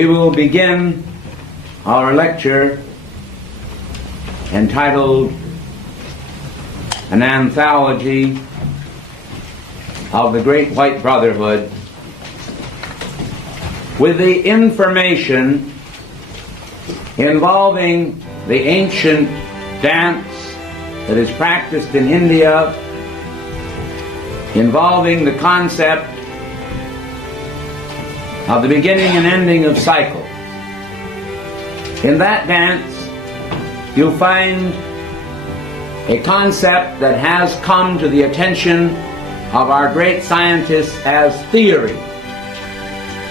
We will begin our lecture entitled An Anthology of the Great White Brotherhood with the information involving the ancient dance that is practiced in India, involving the concept of the beginning and ending of cycles. In that dance, you'll find a concept that has come to the attention of our great scientists as theory.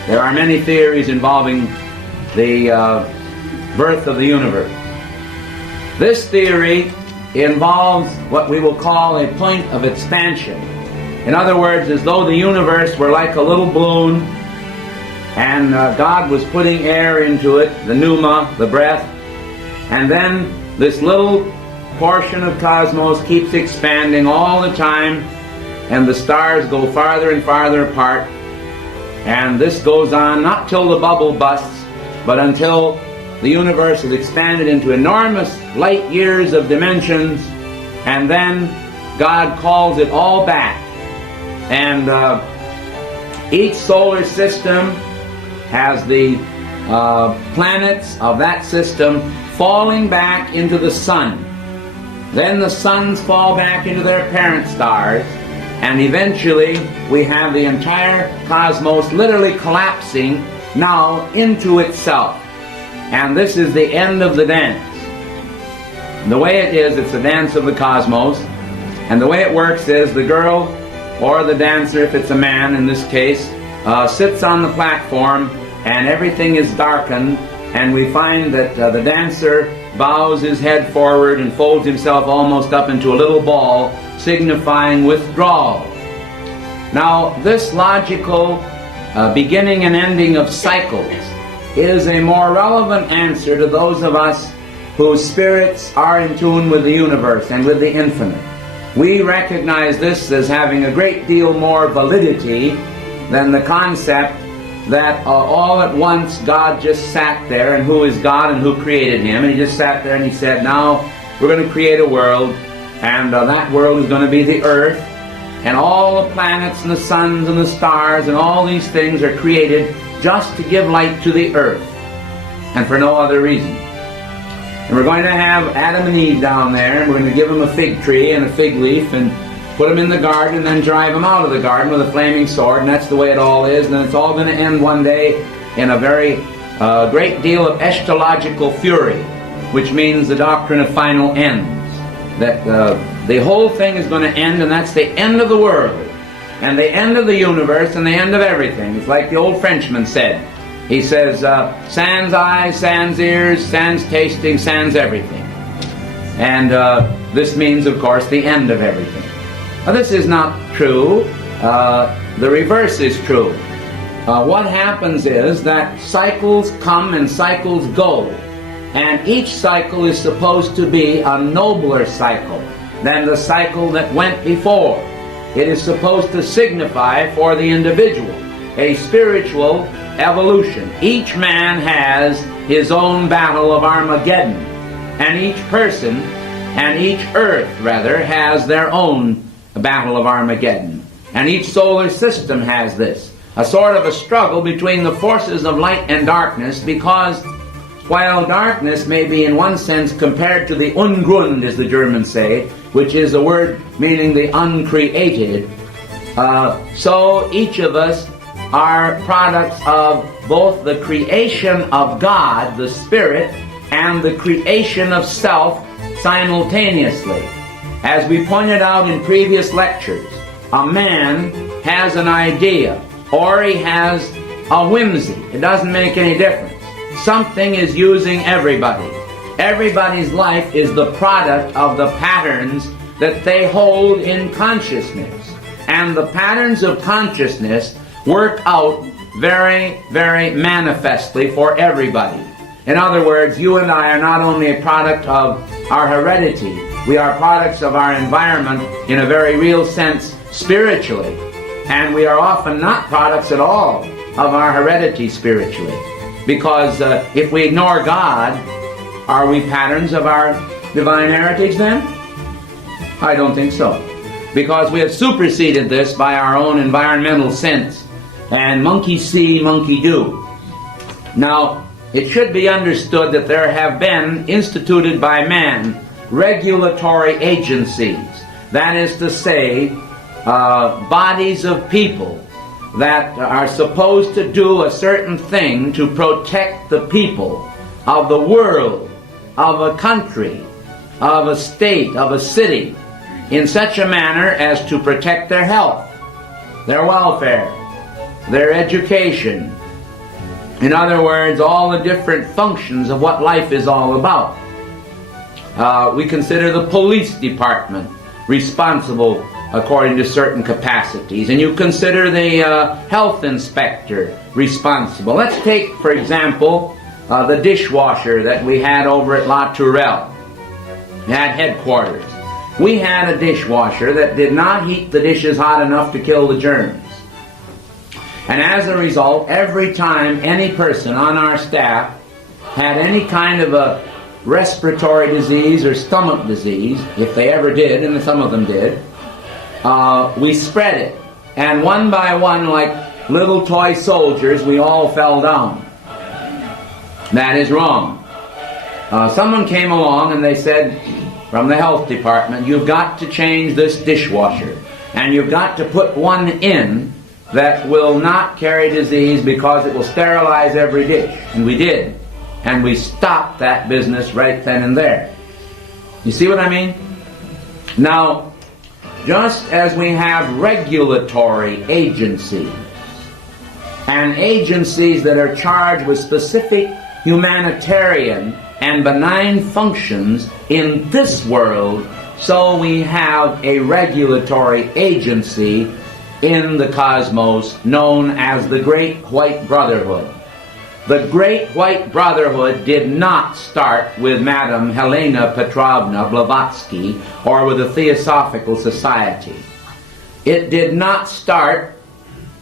There are many theories involving the birth of the universe. This theory involves what we will call a point of expansion. In other words, as though the universe were like a little balloon and God was putting air into it, the pneuma, the breath, and then this little portion of cosmos keeps expanding all the time, and the stars go farther and farther apart, and this goes on not till the bubble busts, but until the universe is expanded into enormous light years of dimensions, and then God calls it all back. And each solar system has the planets of that system falling back into the sun. Then the suns fall back into their parent stars, and eventually we have the entire cosmos literally collapsing now into itself. And this is the end of the dance. And the way it is, it's the dance of the cosmos, and the way it works is the girl, or the dancer if it's a man in this case, sits on the platform and everything is darkened, and we find that the dancer bows his head forward and folds himself almost up into a little ball, signifying withdrawal. Now, this logical beginning and ending of cycles is a more relevant answer to those of us whose spirits are in tune with the universe and with the infinite. We recognize this as having a great deal more validity than the concept that all at once God just sat there, and who is God and who created him, and he just sat there and he said, now we're going to create a world, and that world is going to be the earth, and all the planets and the suns and the stars and all these things are created just to give light to the earth and for no other reason. And we're going to have Adam and Eve down there, and we're going to give them a fig tree and a fig leaf and put them in the garden and then drive them out of the garden with a flaming sword, and that's the way it all is, and it's all going to end one day in a very great deal of eschatological fury, which means the doctrine of final ends. That the whole thing is going to end, and that's the end of the world, and the end of the universe, and the end of everything. It's like the old Frenchman said. He says, sans eyes, sans ears, sans tasting, sans everything. And this means, of course, the end of everything. Now, this is not true. The reverse is true. What happens is that cycles come and cycles go, and each cycle is supposed to be a nobler cycle than the cycle that went before. It is supposed to signify for the individual a spiritual evolution. Each man has his own battle of Armageddon, and each person, and each earth rather, has their own battle of Armageddon. And each solar system has this, a sort of a struggle between the forces of light and darkness, because while darkness may be in one sense compared to the Ungrund, as the Germans say, which is a word meaning the uncreated, so each of us are products of both the creation of God, the Spirit, and the creation of self simultaneously. As we pointed out in previous lectures, a man has an idea, or he has a whimsy. It doesn't make any difference. Something is using everybody. Everybody's life is the product of the patterns that they hold in consciousness. And the patterns of consciousness work out very, very manifestly for everybody. In other words, you and I are not only a product of our heredity, we are products of our environment in a very real sense spiritually. And we are often not products at all of our heredity spiritually. Because if we ignore God, are we patterns of our divine heritage then? I don't think so. Because we have superseded this by our own environmental sense. And monkey see, monkey do. Now, it should be understood that there have been instituted by man regulatory agencies. That is to say, bodies of people that are supposed to do a certain thing to protect the people of the world, of a country, of a state, of a city, in such a manner as to protect their health, their welfare, their education. In other words, all the different functions of what life is all about. We consider the police department responsible according to certain capacities, and you consider the health inspector responsible. Let's take, for example, the dishwasher that we had over at La Tourelle, at headquarters. We had a dishwasher that did not heat the dishes hot enough to kill the germs. And as a result, every time any person on our staff had any kind of a respiratory disease or stomach disease, if they ever did, and some of them did, we spread it. And one by one, like little toy soldiers, we all fell down. That is wrong. Someone came along and they said, from the health department, you've got to change this dishwasher. And you've got to put one in that will not carry disease because it will sterilize every dish. And we did. And we stopped that business right then and there. You see what I mean? Now, just as we have regulatory agencies, and agencies that are charged with specific humanitarian and benign functions in this world, so we have a regulatory agency in the cosmos known as the Great White Brotherhood. The Great White Brotherhood did not start with Madame Helena Petrovna Blavatsky or with a Theosophical Society. It did not start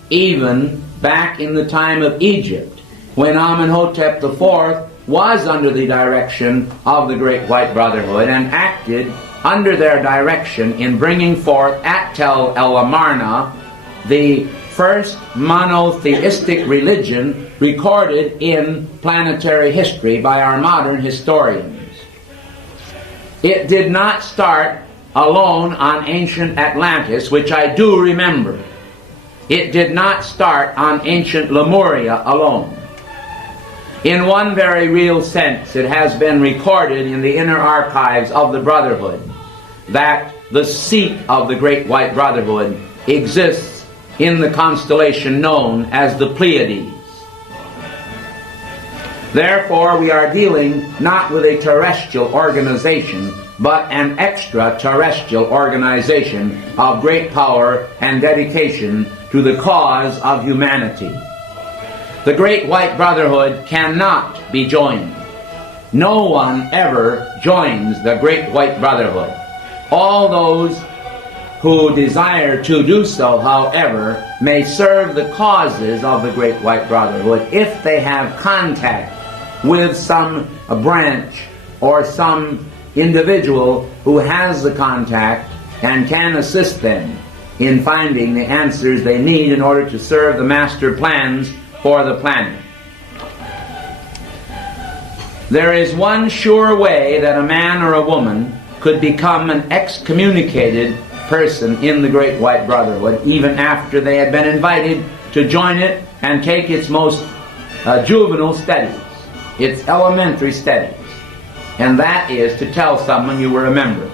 even back in the time of Egypt, when Amenhotep IV was under the direction of the Great White Brotherhood and acted under their direction in bringing forth at Tel El Amarna the first monotheistic religion recorded in planetary history by our modern historians. It did not start alone on ancient Atlantis, which I do remember. It did not start on ancient Lemuria alone. In one very real sense, it has been recorded in the inner archives of the Brotherhood that the seat of the Great White Brotherhood exists in the constellation known as the Pleiades. Therefore, we are dealing not with a terrestrial organization, but an extraterrestrial organization of great power and dedication to the cause of humanity. The Great White Brotherhood cannot be joined. No one ever joins the Great White Brotherhood. All those who desire to do so, however, may serve the causes of the Great White Brotherhood if they have contact with some branch or some individual who has the contact and can assist them in finding the answers they need in order to serve the master plans for the planet. There is one sure way that a man or a woman could become an excommunicated person in the Great White Brotherhood, even after they had been invited to join it and take its most juvenile studies, its elementary studies, and that is to tell someone you were a member.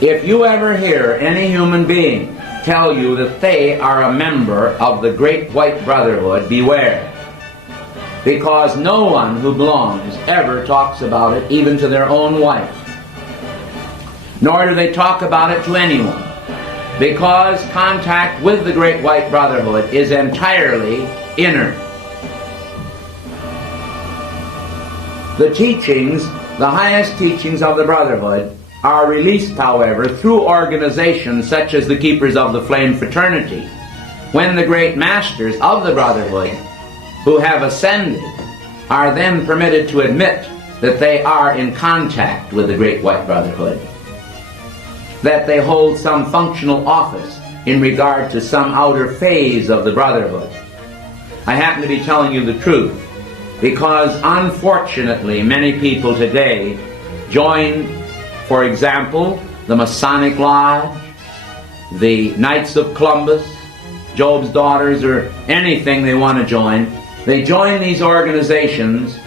If you ever hear any human being tell you that they are a member of the Great White Brotherhood, beware. Because no one who belongs ever talks about it, even to their own wife. Nor do they talk about it to anyone. Because contact with the Great White Brotherhood is entirely inner. The teachings, the highest teachings of the Brotherhood, are released, however, through organizations such as the Keepers of the Flame Fraternity, when the great masters of the Brotherhood who have ascended are then permitted to admit that they are in contact with the Great White Brotherhood, that they hold some functional office in regard to some outer phase of the Brotherhood. I happen to be telling you the truth because unfortunately many people today join, for example, the Masonic Lodge, the Knights of Columbus, Job's Daughters, or anything they want to join. They join these organizations,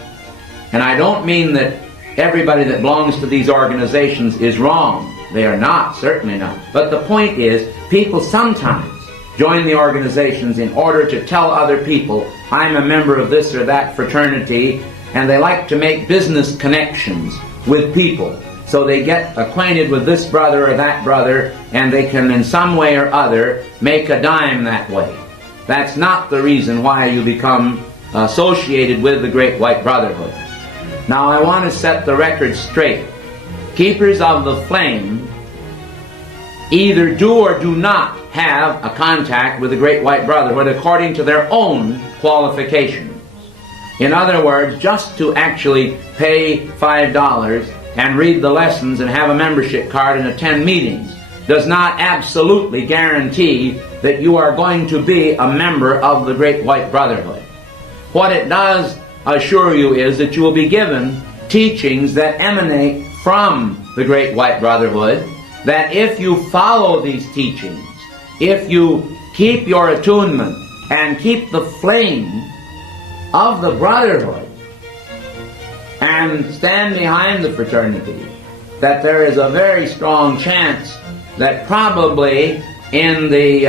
and I don't mean that everybody that belongs to these organizations is wrong. They are not, certainly not. But the point is, people sometimes join the organizations in order to tell other people, I'm a member of this or that fraternity, and they like to make business connections with people. So they get acquainted with this brother or that brother, and they can in some way or other make a dime that way. That's not the reason why you become associated with the Great White Brotherhood. Now I want to set the record straight. Keepers of the Flame either do or do not have a contact with the Great White Brotherhood according to their own qualifications. In other words, just to actually pay $5 and read the lessons and have a membership card and attend meetings does not absolutely guarantee that you are going to be a member of the Great White Brotherhood. What it does assure you is that you will be given teachings that emanate from the Great White Brotherhood, that if you follow these teachings, if you keep your attunement and keep the flame of the Brotherhood and stand behind the fraternity, that there is a very strong chance that probably in the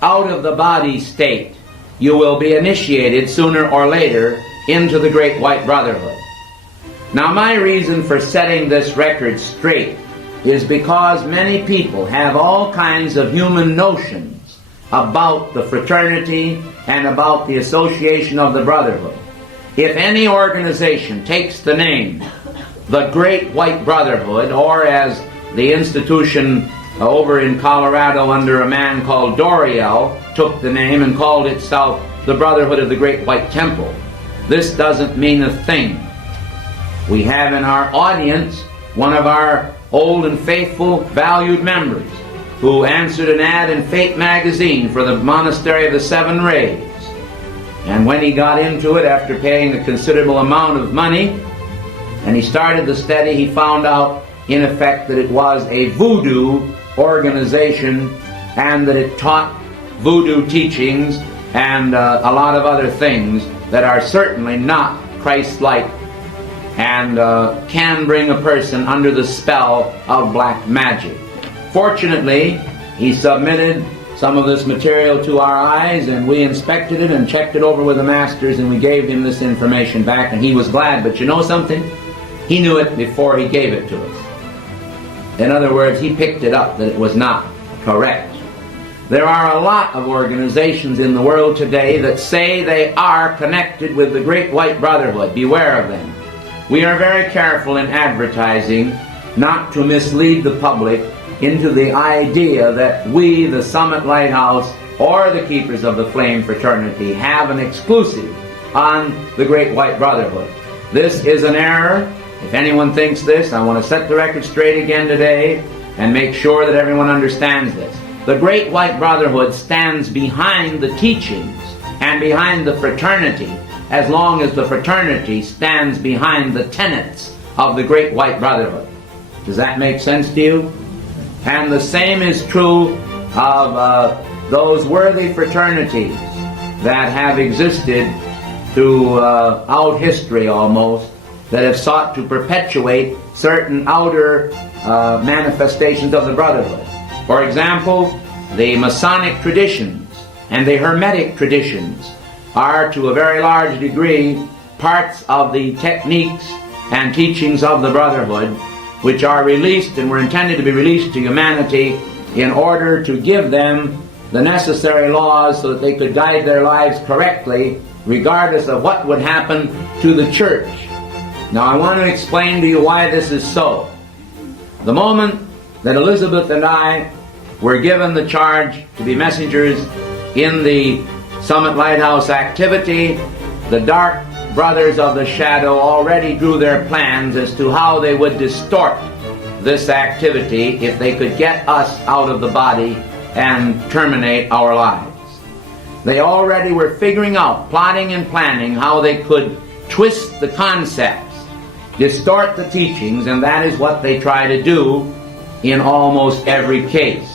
out-of-the-body state you will be initiated sooner or later into the Great White Brotherhood. Now my reason for setting this record straight is because many people have all kinds of human notions about the fraternity and about the association of the Brotherhood. If any organization takes the name the Great White Brotherhood, or as the institution over in Colorado under a man called Doriel took the name and called itself the Brotherhood of the Great White Temple, this doesn't mean a thing. We have in our audience one of our old and faithful, valued members who answered an ad in Fate magazine for the Monastery of the Seven Rays. And when he got into it, after paying a considerable amount of money, and he started the study, he found out, in effect, that it was a voodoo organization and that it taught voodoo teachings and a lot of other things that are certainly not Christ-like and can bring a person under the spell of black magic. Fortunately, he submitted some of this material to our eyes, and we inspected it and checked it over with the masters, and we gave him this information back, and he was glad. But you know something? He knew it before he gave it to us. In other words, he picked it up that it was not correct. There are a lot of organizations in the world today that say they are connected with the Great White Brotherhood. Beware of them. We are very careful in advertising not to mislead the public into the idea that we, the Summit Lighthouse, or the Keepers of the Flame Fraternity, have an exclusive on the Great White Brotherhood. This is an error. If anyone thinks this, I want to set the record straight again today and make sure that everyone understands this. The Great White Brotherhood stands behind the teachings and behind the fraternity as long as the fraternity stands behind the tenets of the Great White Brotherhood. Does that make sense to you? And the same is true of those worthy fraternities that have existed throughout history almost, that have sought to perpetuate certain outer manifestations of the Brotherhood. For example, the Masonic traditions and the Hermetic traditions are to a very large degree parts of the techniques and teachings of the Brotherhood, which are released and were intended to be released to humanity in order to give them the necessary laws so that they could guide their lives correctly regardless of what would happen to the church. Now I want to explain to you why this is so. The moment that Elizabeth and I were given the charge to be messengers in the Summit Lighthouse activity, the dark brothers of the shadow already drew their plans as to how they would distort this activity if they could get us out of the body and terminate our lives. They already were figuring out, plotting and planning how they could twist the concepts, distort the teachings, and that is what they try to do in almost every case.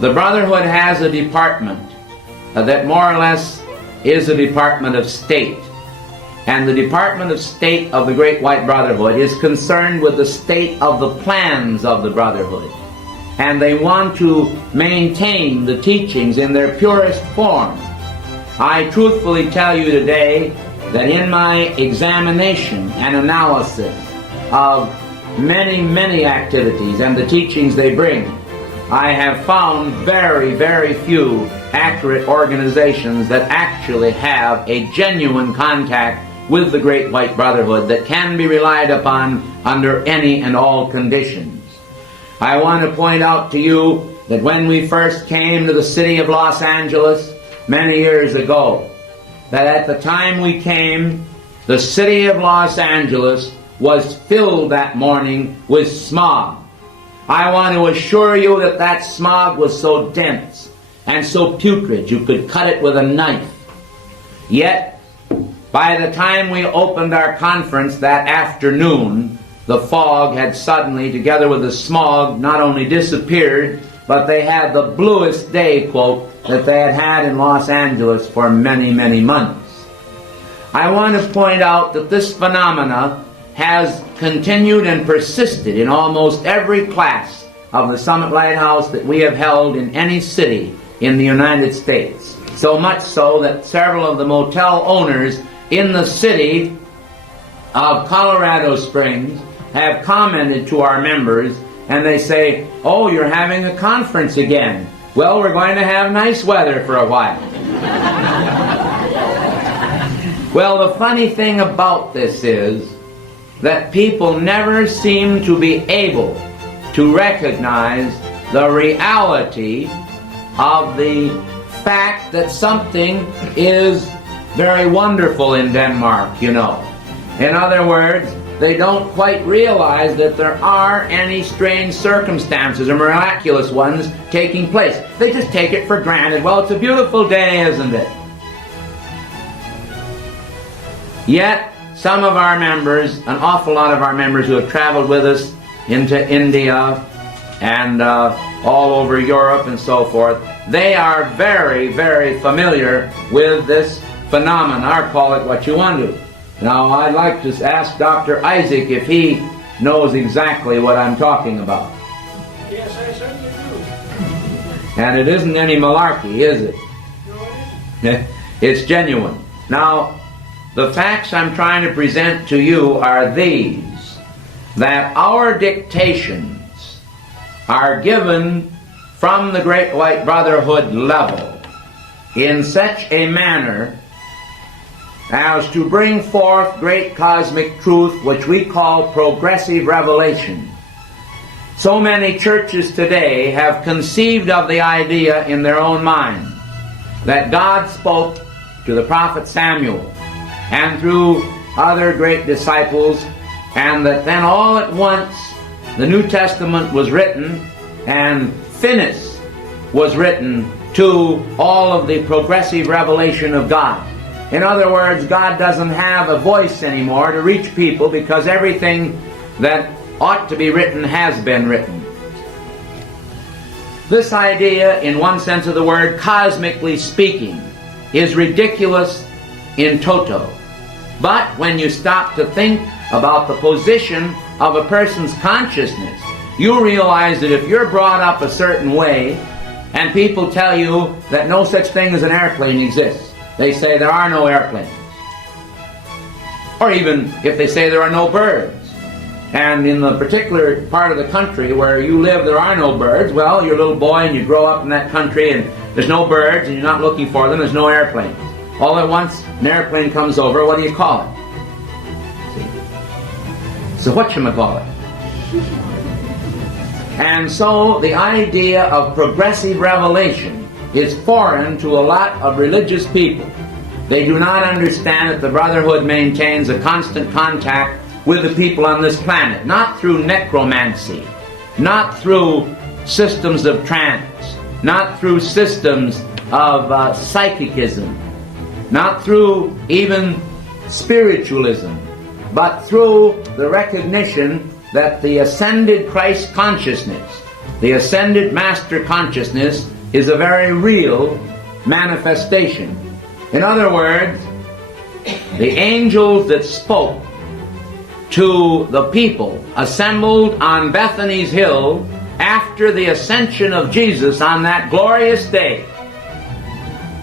The Brotherhood has a department that more or less is a Department of State. And the Department of State of the Great White Brotherhood is concerned with the state of the plans of the Brotherhood. And they want to maintain the teachings in their purest form. I truthfully tell you today that in my examination and analysis of many, many activities and the teachings they bring, I have found very, very few accurate organizations that actually have a genuine contact with the Great White Brotherhood that can be relied upon under any and all conditions. I want to point out to you that when we first came to the city of Los Angeles many years ago, that at the time we came, the city of Los Angeles was filled that morning with smog. I want to assure you that that smog was so dense and so putrid you could cut it with a knife. Yet, by the time we opened our conference that afternoon, the fog had suddenly, together with the smog, not only disappeared, but they had the bluest day, quote, that they had had in Los Angeles for many, many months. I want to point out that this phenomena has continued and persisted in almost every class of the Summit Lighthouse that we have held in any city in the United States. So much so that several of the motel owners in the city of Colorado Springs have commented to our members, and they say, "Oh, you're having a conference again. Well, we're going to have nice weather for a while." Well, the funny thing about this is that people never seem to be able to recognize the reality of the fact that something is very wonderful in Denmark, you know. In other words, they don't quite realize that there are any strange circumstances or miraculous ones taking place. They just take it for granted. Well, it's a beautiful day, isn't it? Yet, some of our members, an awful lot of our members who have traveled with us into India and all over Europe and so forth, they are very, very familiar with this phenomena, or call it what you want to. Now, I'd like to ask Dr. Isaac if he knows exactly what I'm talking about. Yes, I certainly do. And it isn't any malarkey, is it? No, it isn't. It's genuine. Now, the facts I'm trying to present to you are these, that our dictations are given from the Great White Brotherhood level in such a manner as to bring forth great cosmic truth, which we call progressive revelation. So many churches today have conceived of the idea in their own minds that God spoke to the prophet Samuel and through other great disciples, and that then all at once the New Testament was written and finis was written to all of the progressive revelation of God. In other words, God doesn't have a voice anymore to reach people because everything that ought to be written has been written. This idea, in one sense of the word, cosmically speaking, is ridiculous in toto. But when you stop to think about the position of a person's consciousness, you realize that if you're brought up a certain way and people tell you that no such thing as an airplane exists, they say there are no airplanes. Or even if they say there are no birds. And in the particular part of the country where you live there are no birds, well, you're a little boy and you grow up in that country and there's no birds and you're not looking for them, there's no airplanes. All at once an airplane comes over, what do you call it? See? So whatchamacallit? And so the idea of progressive revelation is foreign to a lot of religious people. They do not understand that the Brotherhood maintains a constant contact with the people on this planet, not through necromancy, not through systems of trance, not through systems of psychicism, not through even spiritualism, but through the recognition that the ascended Christ consciousness, the ascended Master consciousness, is a very real manifestation. In other words, the angels that spoke to the people assembled on Bethany's hill after the ascension of Jesus on that glorious day.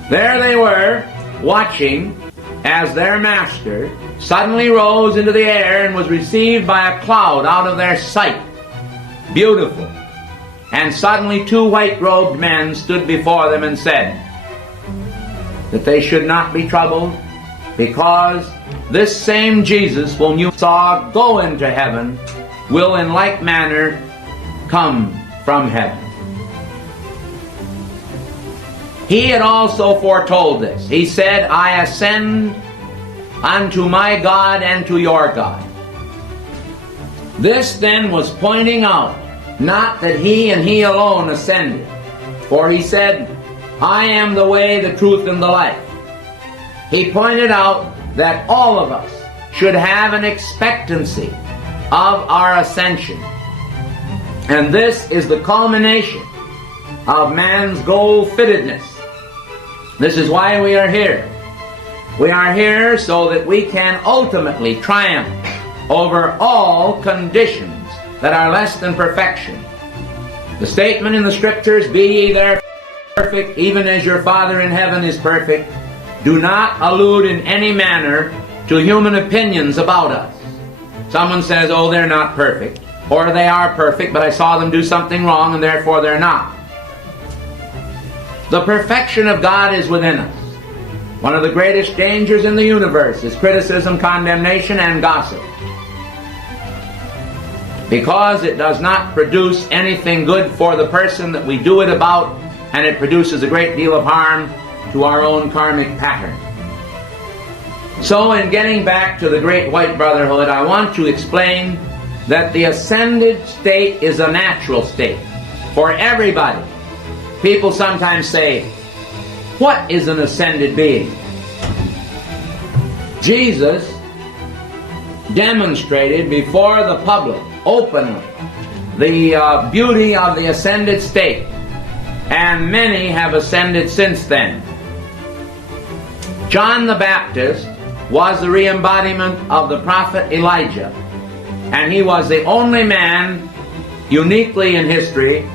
There they were, watching as their Master suddenly rose into the air and was received by a cloud out of their sight. Beautiful. And suddenly two white-robed men stood before them and said that they should not be troubled, because this same Jesus whom you saw go into heaven will in like manner come from heaven. He had also foretold this. He said, I ascend unto my God and to your God. This then was pointing out not that he and he alone ascended, for he said, I am the way, the truth, and the life. He pointed out that all of us should have an expectancy of our ascension. And this is the culmination of man's goal-fittedness. This is why we are here. We are here so that we can ultimately triumph over all conditions that are less than perfection. The statement in the Scriptures, be ye therefore perfect, even as your Father in heaven is perfect, do not allude in any manner to human opinions about us. Someone says, oh, they're not perfect, or they are perfect, but I saw them do something wrong and therefore they're not. The perfection of God is within us. One of the greatest dangers in the universe is criticism, condemnation, and gossip, because it does not produce anything good for the person that we do it about, and it produces a great deal of harm to our own karmic pattern. So in getting back to the Great White Brotherhood, I want to explain that the ascended state is a natural state for everybody. People sometimes say, what is an ascended being? Jesus demonstrated before the public openly the beauty of the ascended state, and many have ascended since then. John the Baptist was the re-embodiment of the prophet Elijah, and he was the only man uniquely in history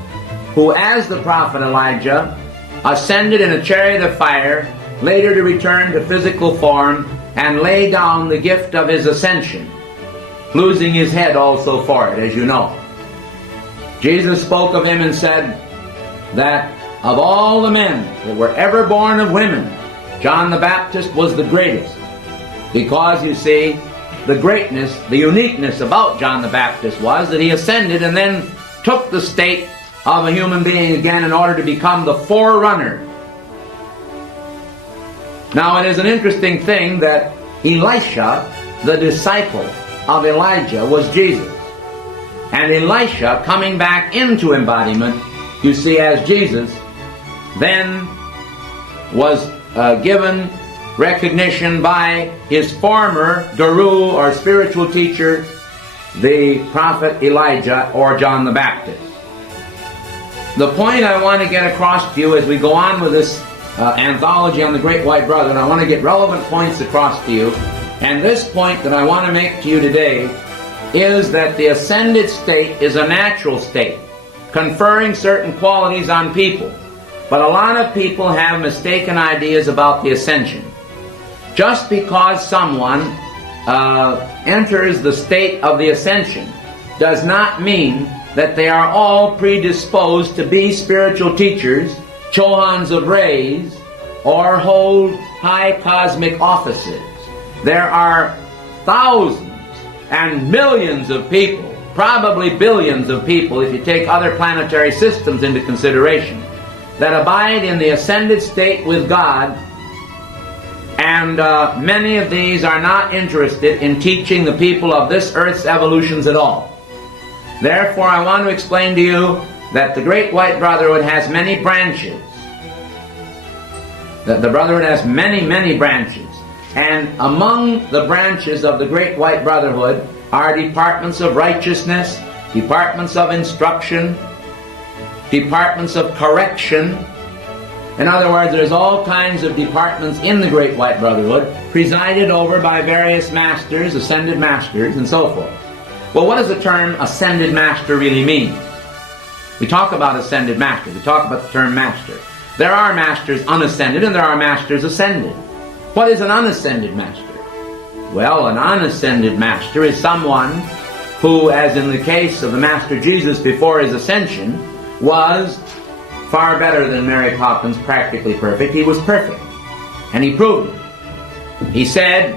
who, as the prophet Elijah, ascended in a chariot of fire, later to return to physical form and lay down the gift of his ascension, losing his head also for it, as you know. Jesus spoke of him and said that of all the men that were ever born of women, John the Baptist was the greatest, because, you see, the greatness, the uniqueness about John the Baptist was that he ascended and then took the state of a human being again in order to become the forerunner. Now, it is an interesting thing that Elisha, the disciple of Elijah, was Jesus. And Elisha, coming back into embodiment, you see, as Jesus, then was given recognition by his former guru or spiritual teacher, the prophet Elijah or John the Baptist. The point I want to get across to you as we go on with this anthology on the Great White Brotherhood, I want to get relevant points across to you. And this point that I want to make to you today is that the ascended state is a natural state, conferring certain qualities on people. But a lot of people have mistaken ideas about the ascension. Just because someone enters the state of the ascension does not mean that they are all predisposed to be spiritual teachers, Chohans of rays, or hold high cosmic offices. There are thousands and millions of people, probably billions of people if you take other planetary systems into consideration, that abide in the ascended state with God, and many of these are not interested in teaching the people of this earth's evolutions at all. Therefore, I want to explain to you that the Great White Brotherhood has many branches. The Brotherhood has many, many branches. And among the branches of the Great White Brotherhood are departments of righteousness, departments of instruction, departments of correction. In other words, there's all kinds of departments in the Great White Brotherhood presided over by various masters, ascended masters, and so forth. Well, what does the term ascended master really mean? We talk about ascended master. We talk about the term master. There are masters unascended and there are masters ascended. What is an unascended master? Well, an unascended master is someone who, as in the case of the Master Jesus before his ascension, was far better than Mary Poppins, practically perfect. He was perfect. And he proved it. He said,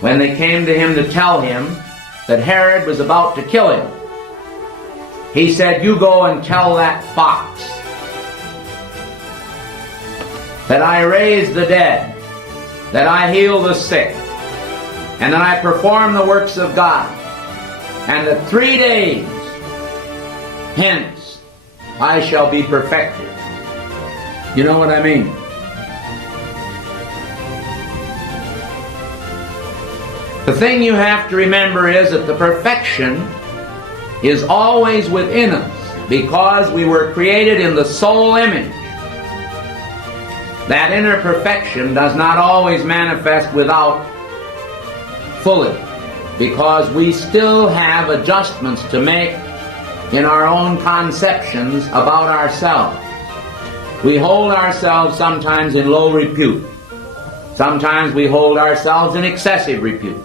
when they came to him to tell him that Herod was about to kill him, he said, "You go and tell that fox that I raise the dead, that I heal the sick, and that I perform the works of God, and that 3 days hence I shall be perfected." You know what I mean? The thing you have to remember is that the perfection is always within us because we were created in the soul image. That inner perfection does not always manifest without fully, because we still have adjustments to make in our own conceptions about ourselves. We hold ourselves sometimes in low repute. Sometimes we hold ourselves in excessive repute.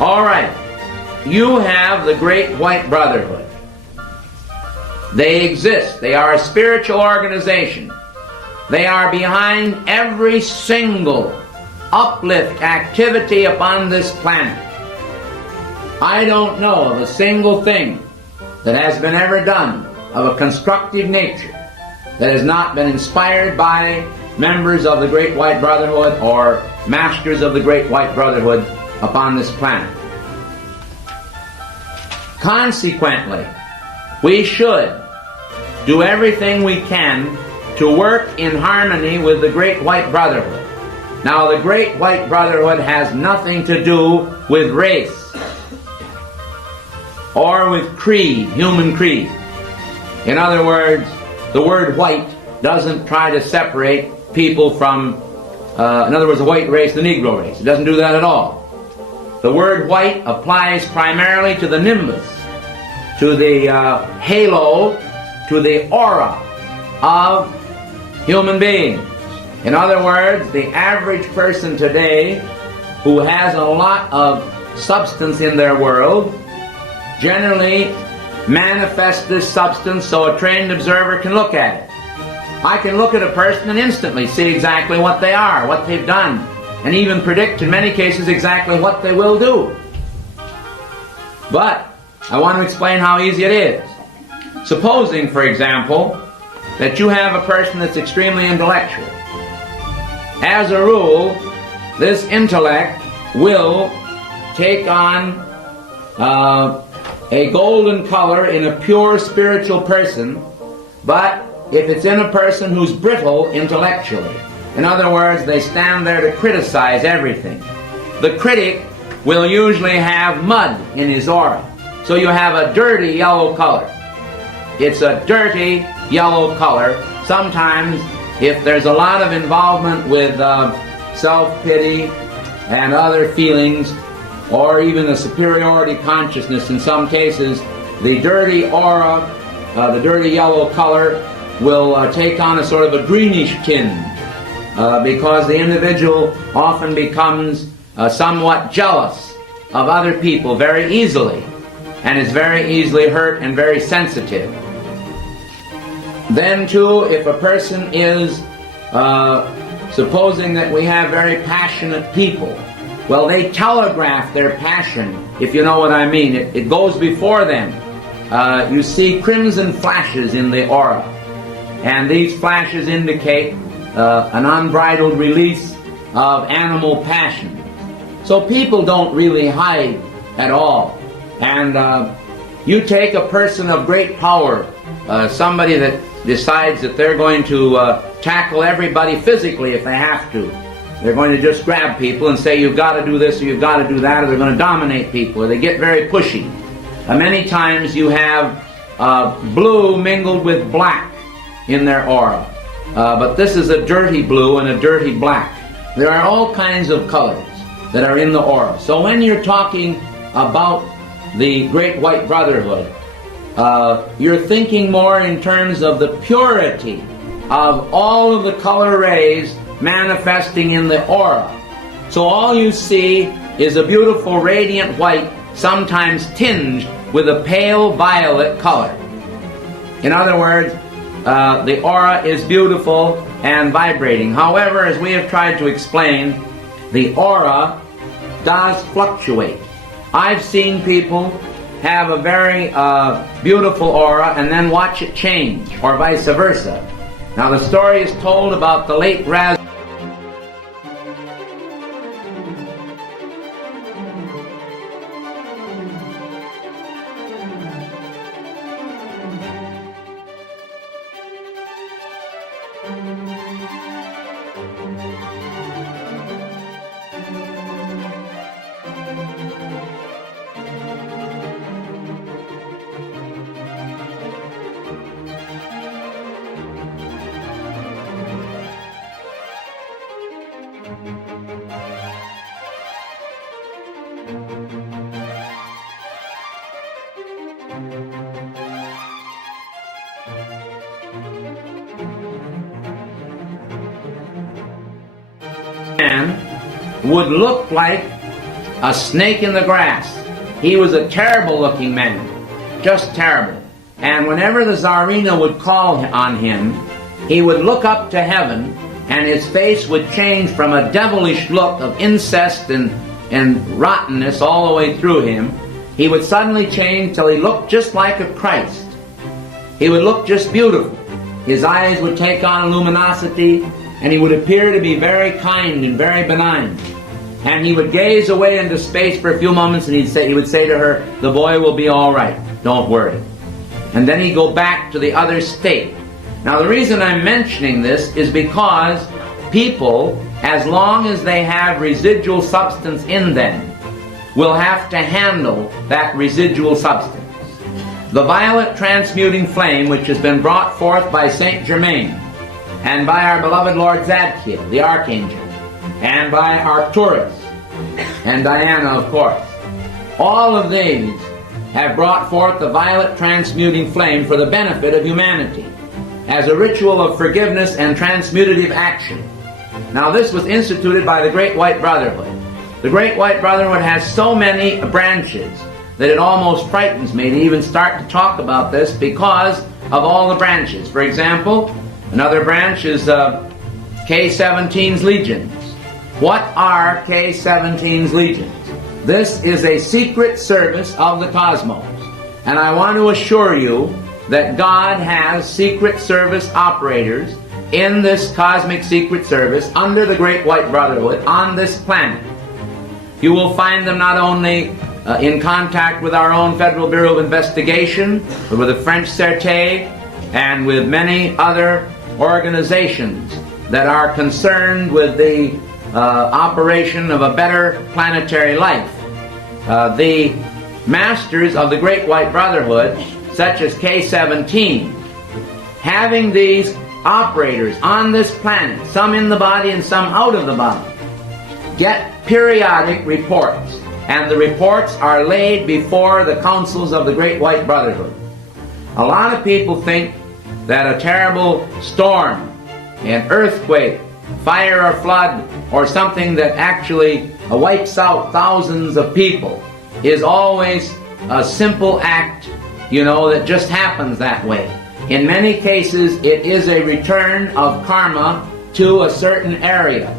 All right, you have the Great White Brotherhood. They exist. They are a spiritual organization. They are behind every single uplift activity upon this planet. I don't know of a single thing that has been ever done of a constructive nature that has not been inspired by members of the Great White Brotherhood or masters of the Great White Brotherhood upon this planet. Consequently, we should do everything we can to work in harmony with the Great White Brotherhood. Now, the Great White Brotherhood has nothing to do with race or with creed, human creed. In other words, the word white doesn't try to separate people from, in other words, the white race, the Negro race. It doesn't do that at all. The word white applies primarily to the nimbus, to the halo, to the aura of human beings. In other words, the average person today who has a lot of substance in their world generally manifests this substance so a trained observer can look at it. I can look at a person and instantly see exactly what they are, what they've done, and even predict in many cases exactly what they will do. But I want to explain how easy it is. Supposing, for example, that you have a person that's extremely intellectual. As a rule, this intellect will take on a golden color in a pure spiritual person, but if it's in a person who's brittle intellectually, in other words, they stand there to criticize everything, the critic will usually have mud in his aura. So you have a dirty yellow color. It's a dirty yellow color. Sometimes, if there's a lot of involvement with self-pity and other feelings, or even a superiority consciousness in some cases, the dirty aura, the dirty yellow color, will take on a sort of a greenish tinge, because the individual often becomes somewhat jealous of other people very easily, and is very easily hurt and very sensitive. Then too, if a person is, supposing that we have very passionate people, well, they telegraph their passion, if you know what I mean. It goes before them. you see crimson flashes in the aura. And these flashes indicate an unbridled release of animal passion. So people don't really hide at all. And you take a person of great power, somebody that decides that they're going to tackle everybody physically if they have to. They're going to just grab people and say, you've got to do this or you've got to do that, or they're going to dominate people, or they get very pushy. Many times you have blue mingled with black in their aura. But this is a dirty blue and a dirty black. There are all kinds of colors that are in the aura. So when you're talking about the Great White Brotherhood, you're thinking more in terms of the purity of all of the color rays manifesting in the aura. So all you see is a beautiful radiant white, sometimes tinged with a pale violet color. In other words, the aura is beautiful and vibrating. However, as we have tried to explain, the aura does fluctuate. I've seen people have a very beautiful aura and then watch it change, or vice versa. Now the story is told about the late Raz. Man would look like a snake in the grass. He was a terrible looking man, just terrible. And whenever the Tsarina would call on him, he would look up to heaven and his face would change from a devilish look of incest and rottenness all the way through him. He would suddenly change till he looked just like a Christ. He would look just beautiful. His eyes would take on luminosity, and he would appear to be very kind and very benign. And he would gaze away into space for a few moments, and he would say to her, the boy will be all right, don't worry. And then he'd go back to the other state. Now the reason I'm mentioning this is because people, as long as they have residual substance in them, will have to handle that residual substance. The violet transmuting flame, which has been brought forth by Saint Germain, and by our beloved Lord Zadkiel, the Archangel, and by Arcturus, and Diana, of course. All of these have brought forth the violet transmuting flame for the benefit of humanity, as a ritual of forgiveness and transmutative action. Now this was instituted by the Great White Brotherhood. The Great White Brotherhood has so many branches that it almost frightens me to even start to talk about this because of all the branches. For example, another branch is K-17's Legions. What are K-17's Legions? This is a secret service of the cosmos. And I want to assure you that God has secret service operators in this cosmic secret service under the Great White Brotherhood on this planet. You will find them not only in contact with our own Federal Bureau of Investigation, but with the French Serie and with many other organizations that are concerned with the operation of a better planetary life. The masters of the Great White Brotherhood, such as K-17, having these operators on this planet, some in the body and some out of the body, get periodic reports, and the reports are laid before the councils of the Great White Brotherhood. A lot of people think that a terrible storm, an earthquake, fire or flood, or something that actually wipes out thousands of people is always a simple act, that just happens that way. In many cases, it is a return of karma to a certain area.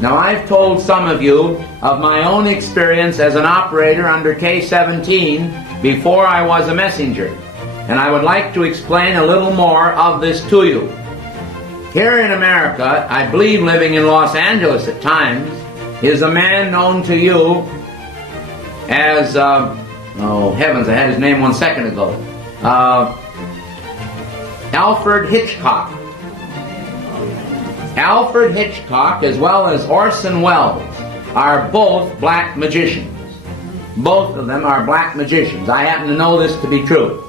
Now, I've told some of you of my own experience as an operator under K-17 before I was a messenger. and I would like to explain a little more of this to you. Here in America, I believe living in Los Angeles at times, is a man known to you as, oh heavens, I had his name 1 second ago, Alfred Hitchcock. Alfred Hitchcock, as well as Orson Welles, are both black magicians. Both of them are black magicians. I happen to know this to be true.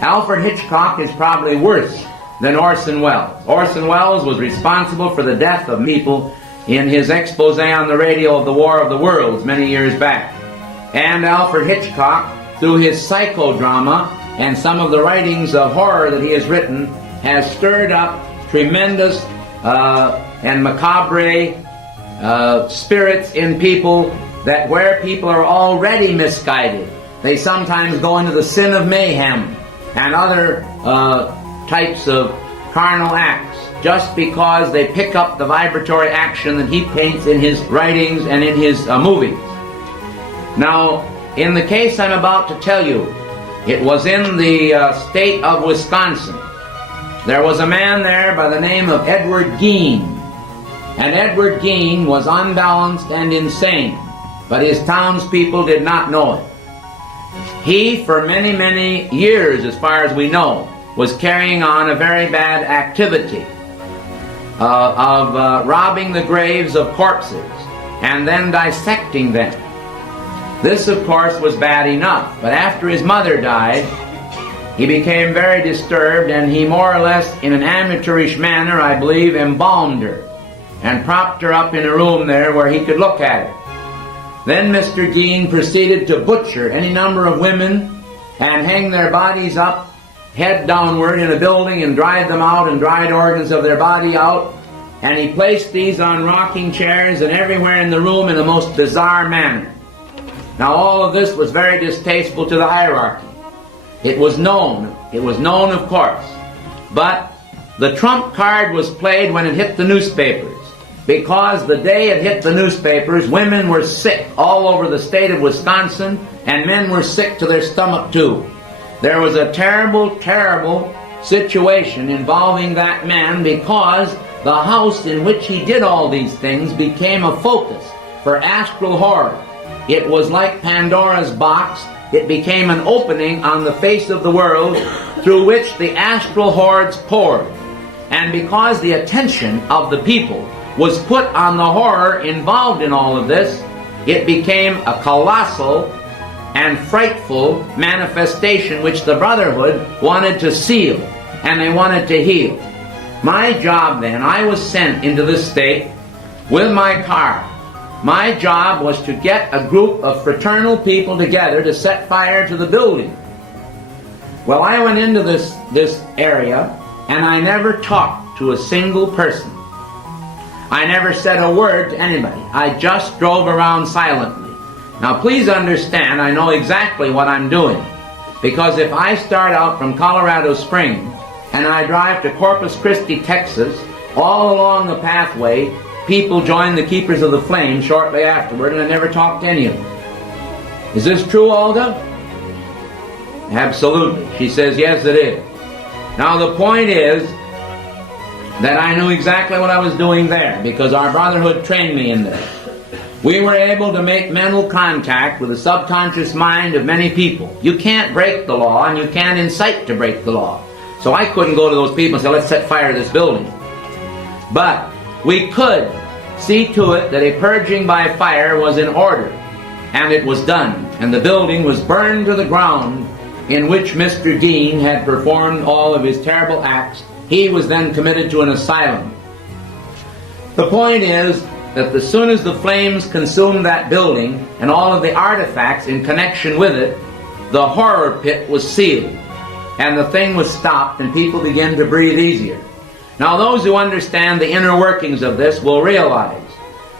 Alfred Hitchcock is probably worse than Orson Welles. Orson Welles was responsible for the death of people in his expose on the radio of the War of the Worlds many years back. And Alfred Hitchcock, through his psychodrama and some of the writings of horror that he has written, has stirred up tremendous and macabre spirits in people, that where people are already misguided, they sometimes go into the sin of mayhem and other types of carnal acts just because they pick up the vibratory action that he paints in his writings and in his movies. Now, in the case I'm about to tell you, it was in the state of Wisconsin. There was a man there by the name of Edward Gein. And Edward Gein was unbalanced and insane, but his townspeople did not know it. He, for many, many years, as far as we know, was carrying on a very bad activity of robbing the graves of corpses and then dissecting them. This, of course, was bad enough, but after his mother died, he became very disturbed, and he more or less, in an amateurish manner, I believe, embalmed her and propped her up in a room there where he could look at her. Then Mr. Gein proceeded to butcher any number of women and hang their bodies up, head downward, in a building and drive them out and dried organs of their body out. And he placed these on rocking chairs and everywhere in the room in the most bizarre manner. Now all of this was very distasteful to the hierarchy. It was known, of course. But the trump card was played when it hit the newspapers, because the day it hit the newspapers, women were sick all over the state of Wisconsin, and men were sick to their stomach too. There was a terrible, terrible situation involving that man, because the house in which he did all these things became a focus for astral horror. It was like Pandora's box. It became an opening on the face of the world through which the astral hordes poured. And because the attention of the people was put on the horror involved in all of this, it became a colossal and frightful manifestation which the Brotherhood wanted to seal and they wanted to heal. My job then, I was sent into this state with my car. My job was to get a group of fraternal people together to set fire to the building. Well, I went into this area and I never talked to a single person. I never said a word to anybody. I just drove around silently. Now please understand, I know exactly what I'm doing. Because if I start out from Colorado Springs and I drive to Corpus Christi, Texas, all along the pathway, people join the Keepers of the Flame shortly afterward, and I never talked to any of them. Is this true, Olga? Absolutely. She says, yes, it is. Now the point is that I knew exactly what I was doing there, because our Brotherhood trained me in this. We were able to make mental contact with the subconscious mind of many people. You can't break the law, and you can't incite to break the law. So I couldn't go to those people and say, let's set fire to this building. But we could see to it that a purging by fire was in order, and it was done, and the building was burned to the ground in which Mr. Gein had performed all of his terrible acts. He was then committed to an asylum. The point is that as soon as the flames consumed that building and all of the artifacts in connection with it, the horror pit was sealed, and the thing was stopped, and people began to breathe easier. Now those who understand the inner workings of this will realize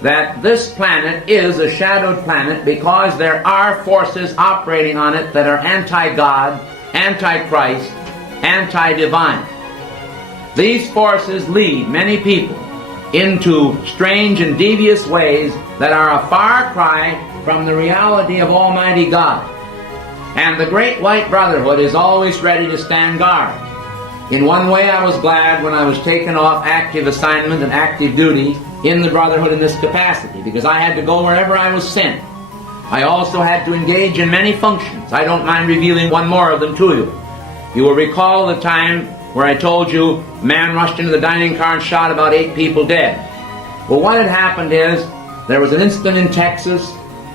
that this planet is a shadowed planet because there are forces operating on it that are anti-God, anti-Christ, anti-divine. These forces lead many people into strange and devious ways that are a far cry from the reality of Almighty God. And the Great White Brotherhood is always ready to stand guard. In one way, I was glad when I was taken off active assignment and active duty in the Brotherhood in this capacity, because I had to go wherever I was sent. I also had to engage in many functions. I don't mind revealing one more of them to you. You will recall the time where I told you a man rushed into the dining car and shot about 8 people dead. Well, what had happened is there was an incident in Texas,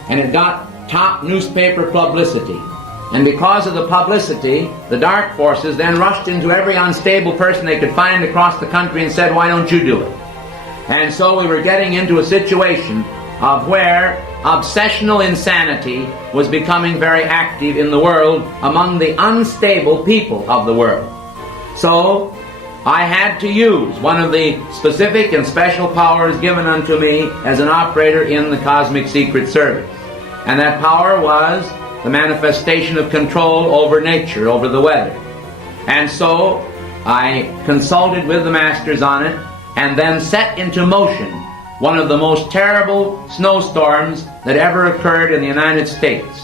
and it got top newspaper publicity. And because of the publicity, the dark forces then rushed into every unstable person they could find across the country and said, why don't you do it? And so we were getting into a situation of where obsessional insanity was becoming very active in the world among the unstable people of the world. So I had to use one of the specific and special powers given unto me as an operator in the Cosmic Secret Service. And that power was the manifestation of control over nature, over the weather. And so I consulted with the masters on it and then set into motion one of the most terrible snowstorms that ever occurred in the United States.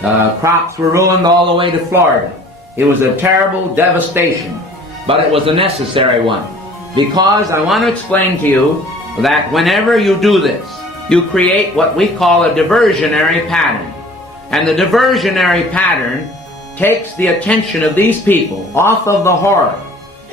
Crops were ruined all the way to Florida. It was a terrible devastation, but it was a necessary one. Because I want to explain to you that whenever you do this, you create what we call a diversionary pattern. And the diversionary pattern takes the attention of these people off of the horror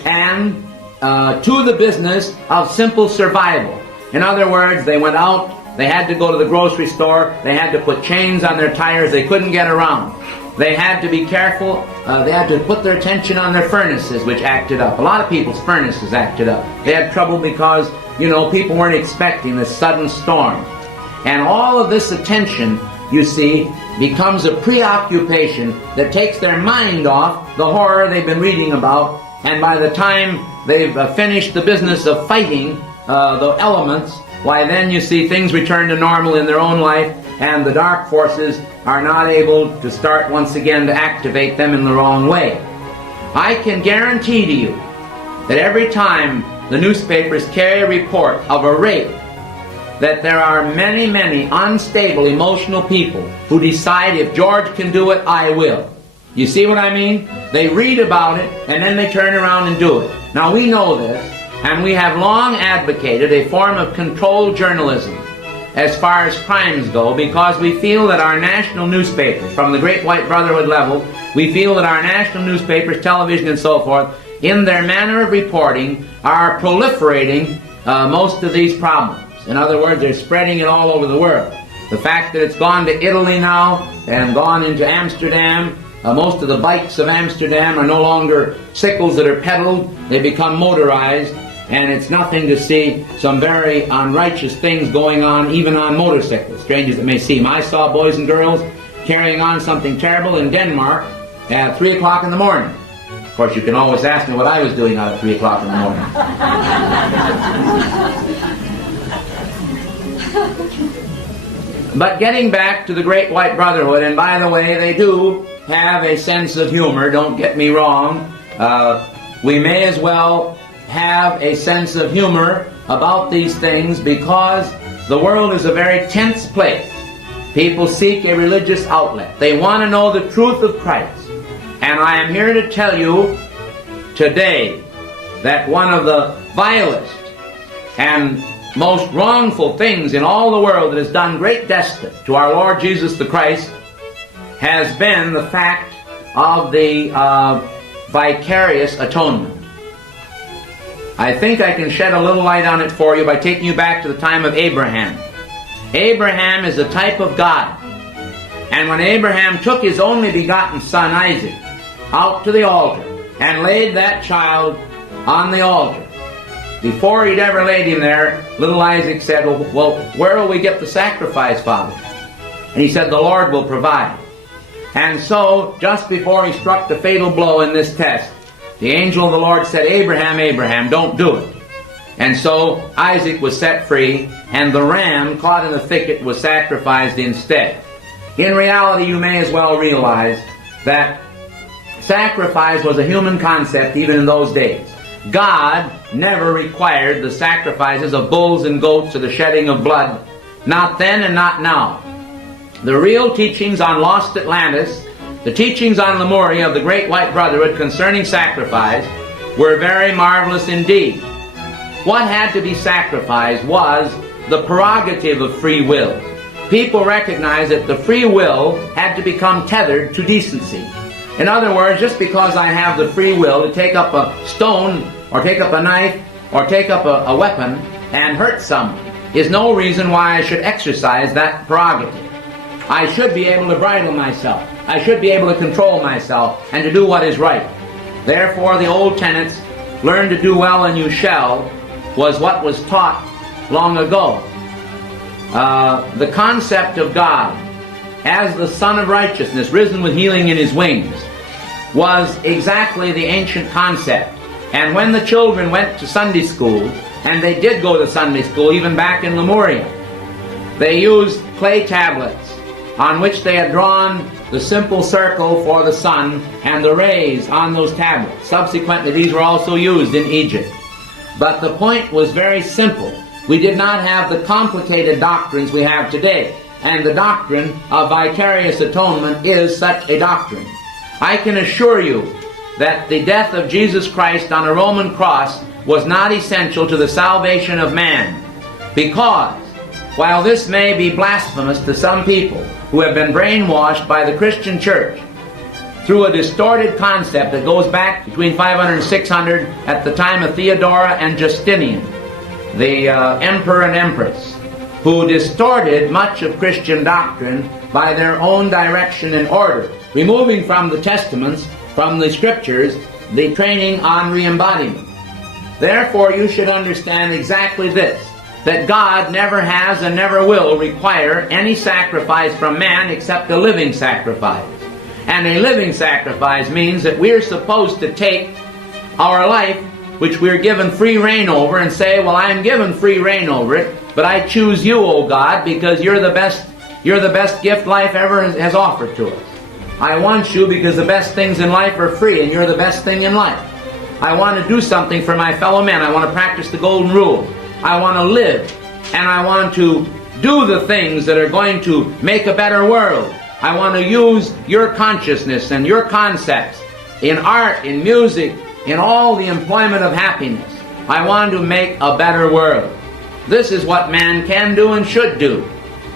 and to the business of simple survival. In other words, they went out, they had to go to the grocery store, they had to put chains on their tires, they couldn't get around. They had to be careful, they had to put their attention on their furnaces, which acted up. A lot of people's furnaces acted up. They had trouble because, people weren't expecting this sudden storm. And all of this attention, you see, becomes a preoccupation that takes their mind off the horror they've been reading about, and by the time they've finished the business of fighting the elements, why then you see things return to normal in their own life, and the dark forces are not able to start once again to activate them in the wrong way. I can guarantee to you that every time the newspapers carry a report of a rape, that there are many, many unstable emotional people who decide, if George can do it, I will. You see what I mean? They read about it and then they turn around and do it. Now we know this, and we have long advocated a form of controlled journalism as far as crimes go, because we feel that our national newspapers, from the Great White Brotherhood level, we feel that our national newspapers, television and so forth, in their manner of reporting, are proliferating most of these problems. In other words, they're spreading it all over the world. The fact that it's gone to Italy now and gone into Amsterdam, most of the bikes of Amsterdam are no longer sickles that are pedaled, they become motorized, and it's nothing to see some very unrighteous things going on even on motorcycles, strange as it may seem. I saw boys and girls carrying on something terrible in Denmark at 3 o'clock in the morning. Of course, you can always ask me what I was doing out at 3 o'clock in the morning. But getting back to the Great White Brotherhood, and by the way, they do have a sense of humor, don't get me wrong. We may as well have a sense of humor about these things, because the world is a very tense place. People seek a religious outlet. They want to know the truth of Christ. And I am here to tell you today that one of the vilest and most wrongful things in all the world that has done great despite to our Lord Jesus the Christ has been the fact of the vicarious atonement. I think I can shed a little light on it for you by taking you back to the time of Abraham. Abraham is a type of God. And when Abraham took his only begotten son Isaac out to the altar and laid that child on the altar, before he'd ever laid him there, little Isaac said, well, where will we get the sacrifice, Father? And he said, the Lord will provide. And so, just before he struck the fatal blow in this test, the angel of the Lord said, Abraham, Abraham, don't do it. And so Isaac was set free, and the ram caught in the thicket was sacrificed instead. In reality, you may as well realize that sacrifice was a human concept even in those days. God never required the sacrifices of bulls and goats or the shedding of blood, not then and not now. The real teachings on lost Atlantis The teachings on Lemuria of the Great White Brotherhood concerning sacrifice were very marvelous indeed. What had to be sacrificed was the prerogative of free will. People recognized that the free will had to become tethered to decency. In other words, just because I have the free will to take up a stone or take up a knife or take up a weapon and hurt someone is no reason why I should exercise that prerogative. I should be able to bridle myself. I should be able to control myself and to do what is right. Therefore, the old tenets, learn to do well and you shall, was what was taught long ago. The concept of God as the Son of Righteousness, risen with healing in His wings, was exactly the ancient concept. And when the children went to Sunday school, and they did go to Sunday school even back in Lemuria, they used clay tablets on which they had drawn the simple circle for the sun and the rays on those tablets. Subsequently, these were also used in Egypt. But the point was very simple. We did not have the complicated doctrines we have today. And the doctrine of vicarious atonement is such a doctrine. I can assure you that the death of Jesus Christ on a Roman cross was not essential to the salvation of man, because while this may be blasphemous to some people who have been brainwashed by the Christian church through a distorted concept that goes back between 500 and 600 at the time of Theodora and Justinian, the emperor and empress, who distorted much of Christian doctrine by their own direction and order, removing from the testaments, from the scriptures, the training on re-embodiment. Therefore, you should understand exactly this, that God never has and never will require any sacrifice from man except a living sacrifice. And a living sacrifice means that we're supposed to take our life, which we're given free reign over, and say, well, I'm given free reign over it, but I choose you, O God, because you're the best gift life ever has offered to us. I want you because the best things in life are free, and you're the best thing in life. I want to do something for my fellow men. I want to practice the golden rule. I want to live, and I want to do the things that are going to make a better world. I want to use your consciousness and your concepts in art, in music, in all the employment of happiness. I want to make a better world. This is what man can do and should do.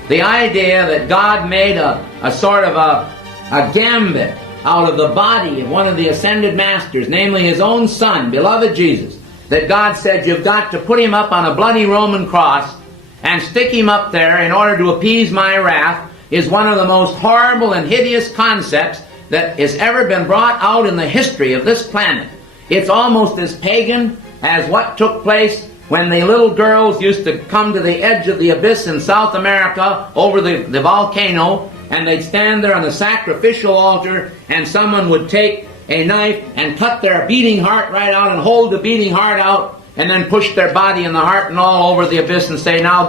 The idea that God made a sort of a gambit out of the body of one of the ascended masters, namely His own Son, beloved Jesus, that God said, you've got to put Him up on a bloody Roman cross and stick Him up there in order to appease my wrath, is one of the most horrible and hideous concepts that has ever been brought out in the history of this planet. It's almost as pagan as what took place when the little girls used to come to the edge of the abyss in South America over the volcano, and they'd stand there on the sacrificial altar, and someone would take a knife and cut their beating heart right out and hold the beating heart out, and then push their body and the heart and all over the abyss and say, now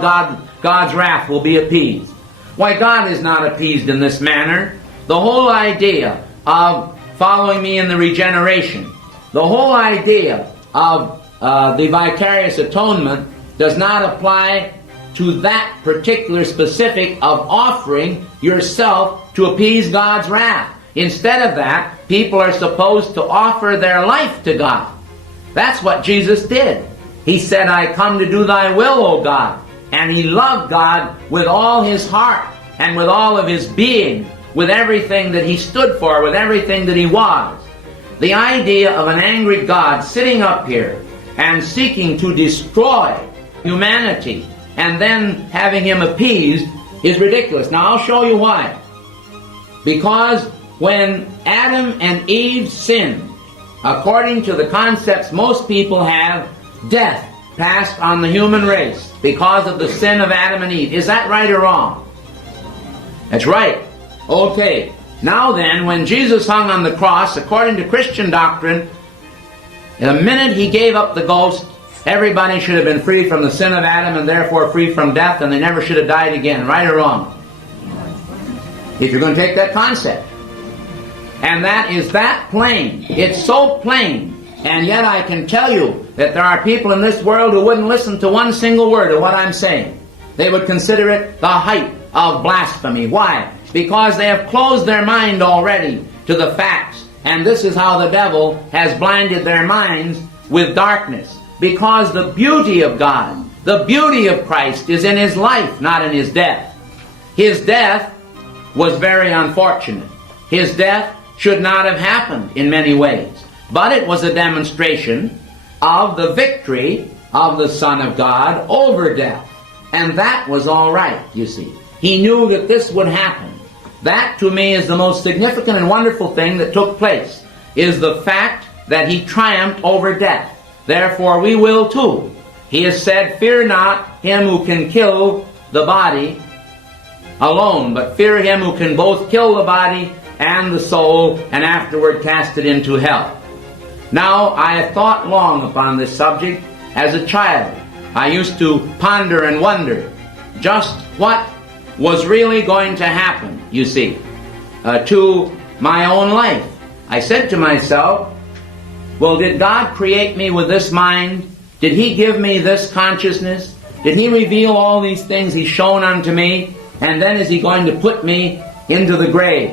God's wrath will be appeased. Why, God is not appeased in this manner. The whole idea of following me in the regeneration, the whole idea of the vicarious atonement does not apply to that particular specific of offering yourself to appease God's wrath. Instead of that, people are supposed to offer their life to God. That's what Jesus did. He said, I come to do thy will, O God. And He loved God with all His heart and with all of His being, with everything that He stood for, with everything that He was. The idea of an angry God sitting up here and seeking to destroy humanity and then having Him appeased is ridiculous. Now I'll show you why. Because when Adam and Eve sinned, according to the concepts most people have, death passed on the human race because of the sin of Adam and Eve. Is that right or wrong? That's right. Okay. Now then, when Jesus hung on the cross, according to Christian doctrine, the minute He gave up the ghost, everybody should have been free from the sin of Adam and therefore free from death, and they never should have died again. Right or wrong? If you're going to take that concept. And that is that plain. It's so plain. And yet I can tell you that there are people in this world who wouldn't listen to one single word of what I'm saying. They would consider it the height of blasphemy. Why? Because they have closed their mind already to the facts. And this is how the devil has blinded their minds with darkness. Because the beauty of God, the beauty of Christ is in His life, not in His death. His death was very unfortunate. His death should not have happened in many ways. But it was a demonstration of the victory of the Son of God over death. And that was all right, you see. He knew that this would happen. That, to me, is the most significant and wonderful thing that took place, is the fact that He triumphed over death. Therefore, we will too. He has said, fear not him who can kill the body alone, but fear him who can both kill the body and the soul, and afterward cast it into hell. Now, I have thought long upon this subject as a child. I used to ponder and wonder just what was really going to happen, you see, to my own life. I said to myself, well, did God create me with this mind? Did He give me this consciousness? Did He reveal all these things He's shown unto me? And then is He going to put me into the grave?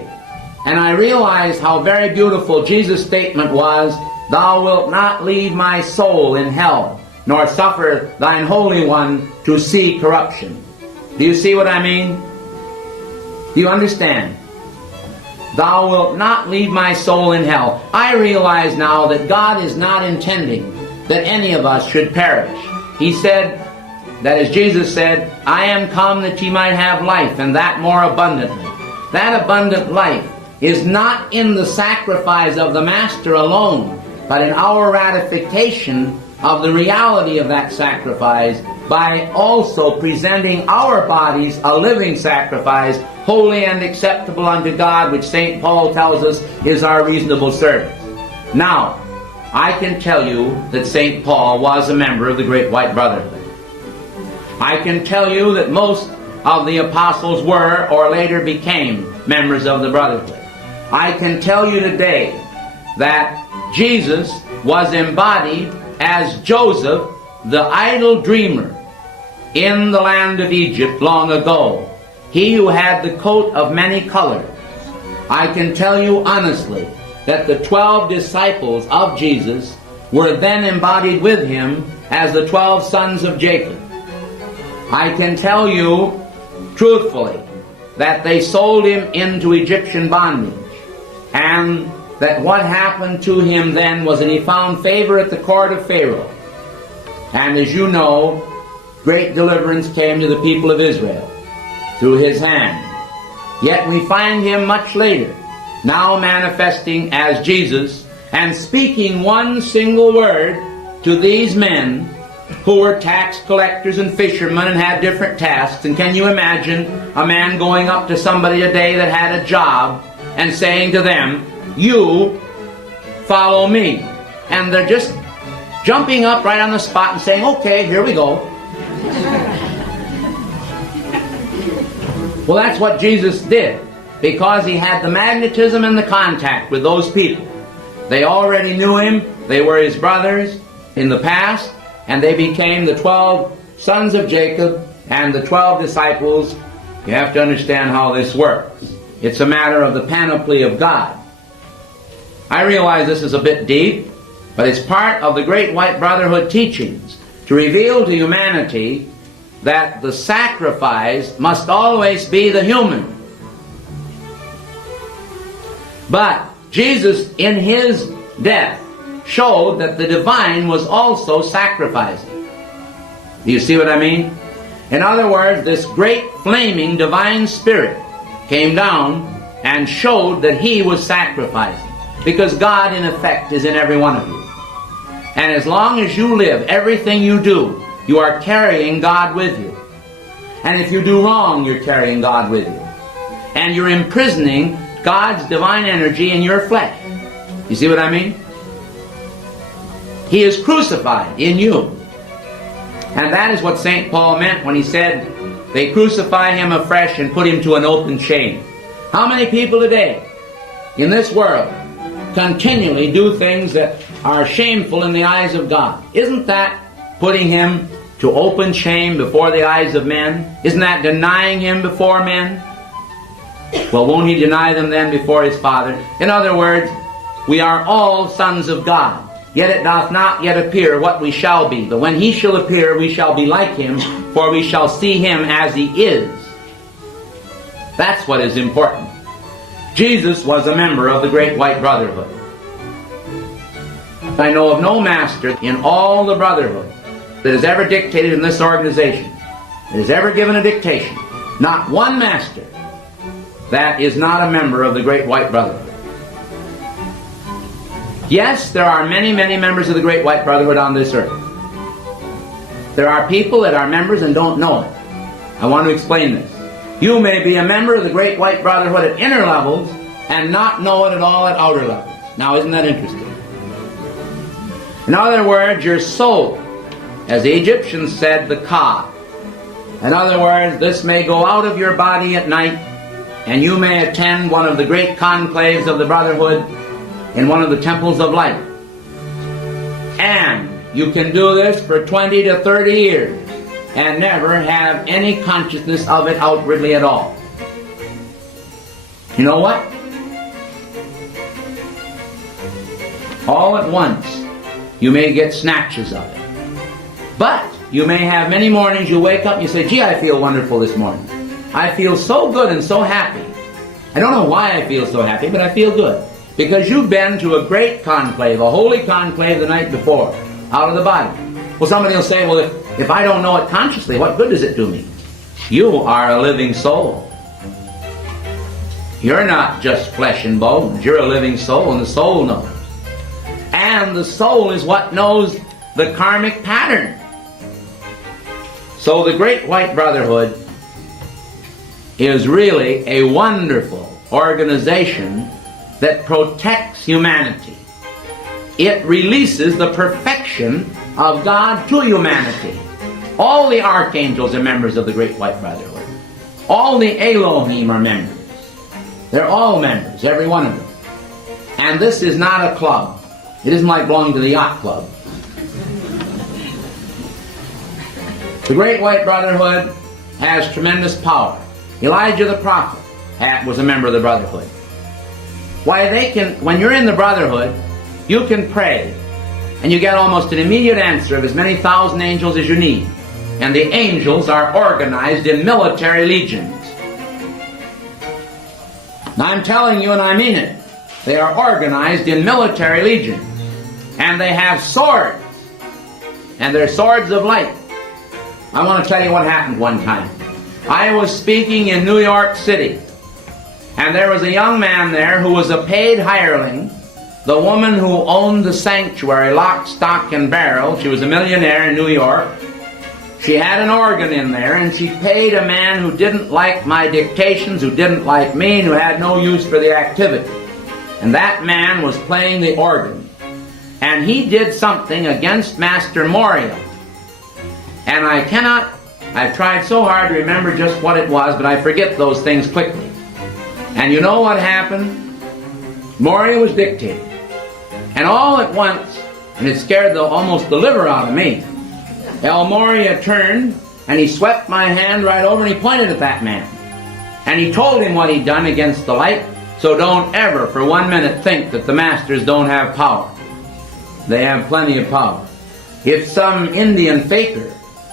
And I realized how very beautiful Jesus' statement was, thou wilt not leave my soul in hell, nor suffer thine Holy One to see corruption. Do you see what I mean? Do you understand? Thou wilt not leave my soul in hell. I realize now that God is not intending that any of us should perish. He said, that as Jesus said, I am come that ye might have life, and that more abundantly. That abundant life is not in the sacrifice of the Master alone, but in our ratification of the reality of that sacrifice by also presenting our bodies a living sacrifice, holy and acceptable unto God, which St. Paul tells us is our reasonable service. Now, I can tell you that St. Paul was a member of the Great White Brotherhood. I can tell you that most of the apostles were or later became members of the Brotherhood. I can tell you today that Jesus was embodied as Joseph, the idle dreamer, in the land of Egypt long ago. He who had the coat of many colors. I can tell you honestly that the 12 disciples of Jesus were then embodied with Him as the 12 sons of Jacob. I can tell you truthfully that they sold Him into Egyptian bondage, and that what happened to Him then was that He found favor at the court of Pharaoh. And as you know, great deliverance came to the people of Israel through His hand. Yet we find Him much later, now manifesting as Jesus, and speaking one single word to these men who were tax collectors and fishermen and had different tasks. And can you imagine a man going up to somebody today that had a job and saying to them, you follow me? And they're just jumping up right on the spot and saying, okay, here we go. Well, that's what Jesus did, because He had the magnetism and the contact with those people. They already knew Him, they were His brothers in the past, and they became the 12 sons of Jacob and the 12 disciples. You have to understand how this works. It's a matter of the panoply of God. I realize this is a bit deep, but it's part of the Great White Brotherhood teachings to reveal to humanity that the sacrifice must always be the human. But Jesus, in His death, showed that the divine was also sacrificing. Do you see what I mean? In other words, this great flaming divine spirit came down and showed that He was sacrificing. Because God, in effect, is in every one of you. And as long as you live, everything you do, you are carrying God with you. And if you do wrong, you're carrying God with you. And you're imprisoning God's divine energy in your flesh. You see what I mean? He is crucified in you. And that is what St. Paul meant when he said, they crucify Him afresh and put Him to an open shame. How many people today in this world continually do things that are shameful in the eyes of God? Isn't that putting Him to open shame before the eyes of men? Isn't that denying Him before men? Well, won't he deny them then before his Father? In other words, we are all sons of God. Yet it doth not yet appear what we shall be. But when he shall appear, we shall be like him, for we shall see him as he is. That's what is important. Jesus was a member of the Great White Brotherhood. I know of no master in all the Brotherhood that has ever dictated in this organization, that has ever given a dictation. Not one master that is not a member of the Great White Brotherhood. Yes, there are many, many members of the Great White Brotherhood on this earth. There are people that are members and don't know it. I want to explain this. You may be a member of the Great White Brotherhood at inner levels and not know it at all at outer levels. Now, isn't that interesting? In other words, your soul, as the Egyptians said, the ka. In other words, this may go out of your body at night, and you may attend one of the great conclaves of the Brotherhood in one of the temples of light. And you can do this for 20 to 30 years and never have any consciousness of it outwardly at all. You know what? All at once, you may get snatches of it. But you may have many mornings you wake up and you say, gee, I feel wonderful this morning. I feel so good and so happy. I don't know why I feel so happy, but I feel good. Because you've been to a great conclave, a holy conclave the night before, out of the body. Well, somebody will say, well, if I don't know it consciously, what good does it do me? You are a living soul. You're not just flesh and bones. You're a living soul, and the soul knows. And the soul is what knows the karmic pattern. So the Great White Brotherhood is really a wonderful organization that protects humanity. It releases the perfection of God to humanity. All the archangels are members of the Great White Brotherhood. All the Elohim are members. They're all members, every one of them. And this is not a club. It isn't like belonging to the yacht club. The Great White Brotherhood has tremendous power. Elijah the prophet was a member of the Brotherhood. Why, when you're in the Brotherhood, you can pray, and you get almost an immediate answer of as many thousand angels as you need. And the angels are organized in military legions. Now I'm telling you, and I mean it, they are organized in military legions. And they have swords. And they're swords of light. I want to tell you what happened one time. I was speaking in New York City. And there was a young man there who was a paid hireling. The woman who owned the sanctuary, lock, stock, and barrel, she was a millionaire in New York. She had an organ in there, and she paid a man who didn't like my dictations, who didn't like me, and who had no use for the activity. And that man was playing the organ. And he did something against Master Moria. And I've tried so hard to remember just what it was, but I forget those things quickly. And you know what happened? Moria was dictating. And all at once, and it scared almost the liver out of me, El Moria turned, and he swept my hand right over, and he pointed at that man. And he told him what he'd done against the light, so don't ever for 1 minute think that the masters don't have power. They have plenty of power. If some Indian faker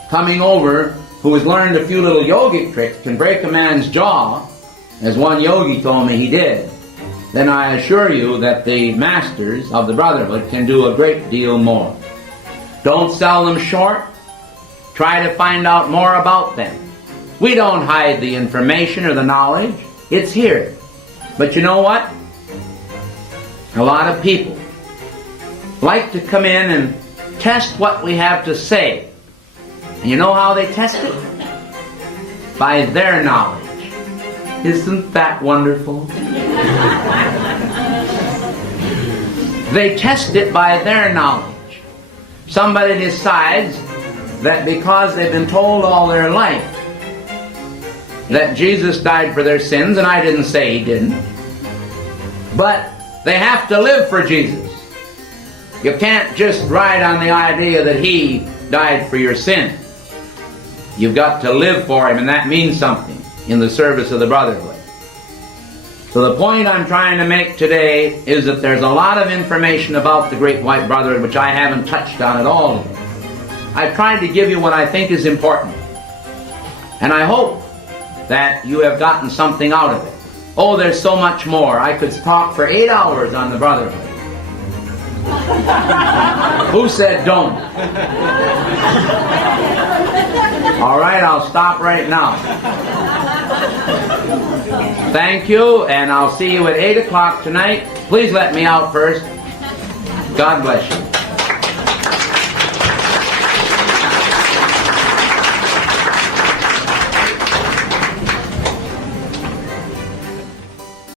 coming over who has learned a few little yogic tricks can break a man's jaw, as one yogi told me he did, then I assure you that the masters of the Brotherhood can do a great deal more. Don't sell them short. Try to find out more about them. We don't hide the information or the knowledge. It's here. But you know what? A lot of people like to come in and test what we have to say. And you know how they test it? By their knowledge. Isn't that wonderful? They test it by their knowledge. Somebody decides that because they've been told all their life that Jesus died for their sins, and I didn't say he didn't, but they have to live for Jesus. You can't just ride on the idea that he died for your sin. You've got to live for him, and that means something in the service of the Brotherhood. So the point I'm trying to make today is that there's a lot of information about the Great White Brotherhood which I haven't touched on at all. I've tried to give you what I think is important. And I hope that you have gotten something out of it. Oh, there's so much more. I could talk for 8 hours on the Brotherhood. Who said don't? All right, I'll stop right now. Thank you, and I'll see you at 8 o'clock tonight. Please let me out first. God bless you.